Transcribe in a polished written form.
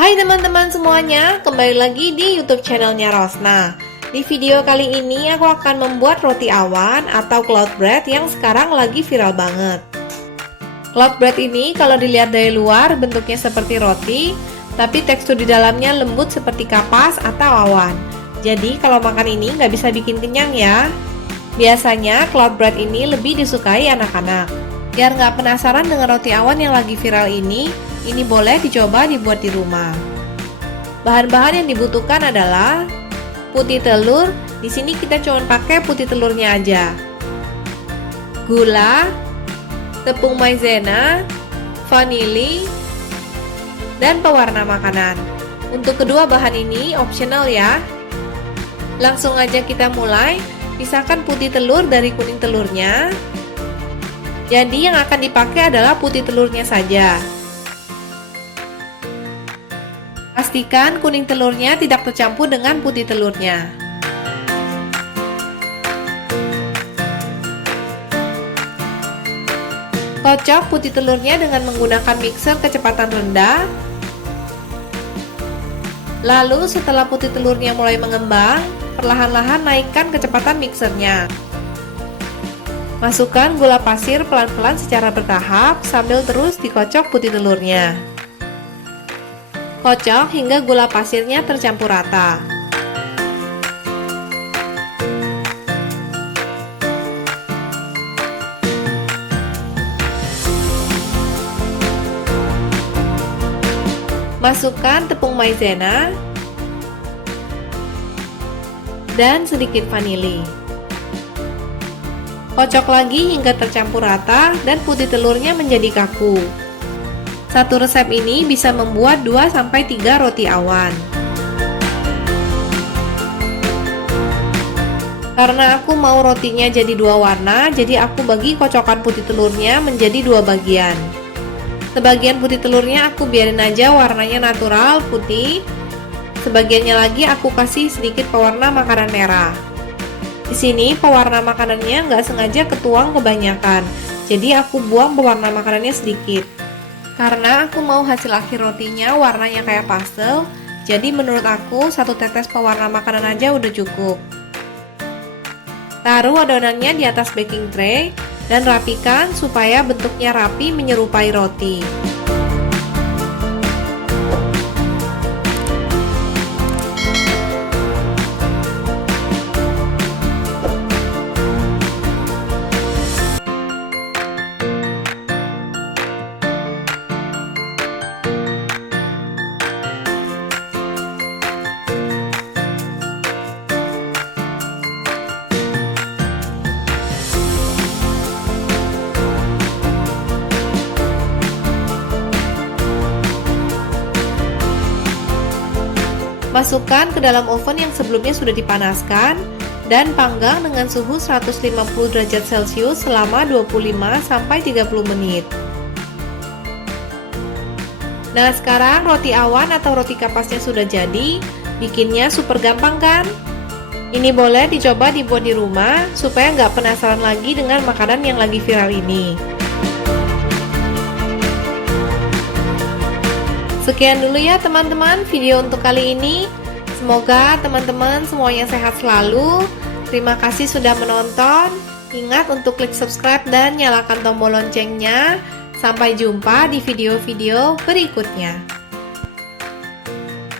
Hai teman-teman semuanya, kembali lagi di YouTube channelnya Rosna. Di video kali ini aku akan membuat roti awan atau cloud bread yang sekarang lagi viral banget. Cloud bread ini kalau dilihat dari luar bentuknya seperti roti, tapi tekstur di dalamnya lembut seperti kapas atau awan. Jadi kalau makan ini nggak bisa bikin kenyang ya. Biasanya cloud bread ini lebih disukai anak-anak. Biar nggak penasaran dengan roti awan yang lagi viral ini boleh dicoba dibuat di rumah. Bahan-bahan yang dibutuhkan adalah putih telur. Di sini kita cuma pakai putih telurnya aja. Gula, tepung maizena, vanili, dan pewarna makanan. Untuk kedua bahan ini optional ya. Langsung aja kita mulai. Pisahkan putih telur dari kuning telurnya. Jadi yang akan dipakai adalah putih telurnya saja. Pastikan kuning telurnya tidak tercampur dengan putih telurnya. Kocok putih telurnya dengan menggunakan mixer kecepatan rendah. Lalu setelah putih telurnya mulai mengembang, perlahan-lahan naikkan kecepatan mixernya. Masukkan gula pasir pelan-pelan secara bertahap sambil terus dikocok putih telurnya. Kocok hingga gula pasirnya tercampur rata. Masukkan tepung maizena dan sedikit vanili. Kocok lagi hingga tercampur rata dan putih telurnya menjadi kaku. Satu resep ini bisa membuat 2-3 roti awan. Karena aku mau rotinya jadi dua warna, jadi aku bagi kocokan putih telurnya menjadi dua bagian. Sebagian putih telurnya aku biarin aja warnanya natural putih. Sebagiannya lagi aku kasih sedikit pewarna makanan merah. Di sini pewarna makanannya nggak sengaja ketuang kebanyakan, jadi aku buang pewarna makanannya sedikit. Karena aku mau hasil akhir rotinya warnanya kayak pastel, jadi menurut aku 1 tetes pewarna makanan aja udah cukup. Taruh adonannya di atas baking tray dan rapikan supaya bentuknya rapi menyerupai roti. Masukkan ke dalam oven yang sebelumnya sudah dipanaskan dan panggang dengan suhu 150 derajat Celcius selama 25-30 menit. Nah, sekarang roti awan atau roti kapasnya sudah jadi. Bikinnya super gampang kan? Ini boleh dicoba dibuat di rumah supaya nggak penasaran lagi dengan makanan yang lagi viral ini. Sekian dulu ya teman-teman video untuk kali ini. Semoga teman-teman semuanya sehat selalu. Terima kasih sudah menonton. Ingat untuk klik subscribe dan nyalakan tombol loncengnya. Sampai jumpa di video-video berikutnya.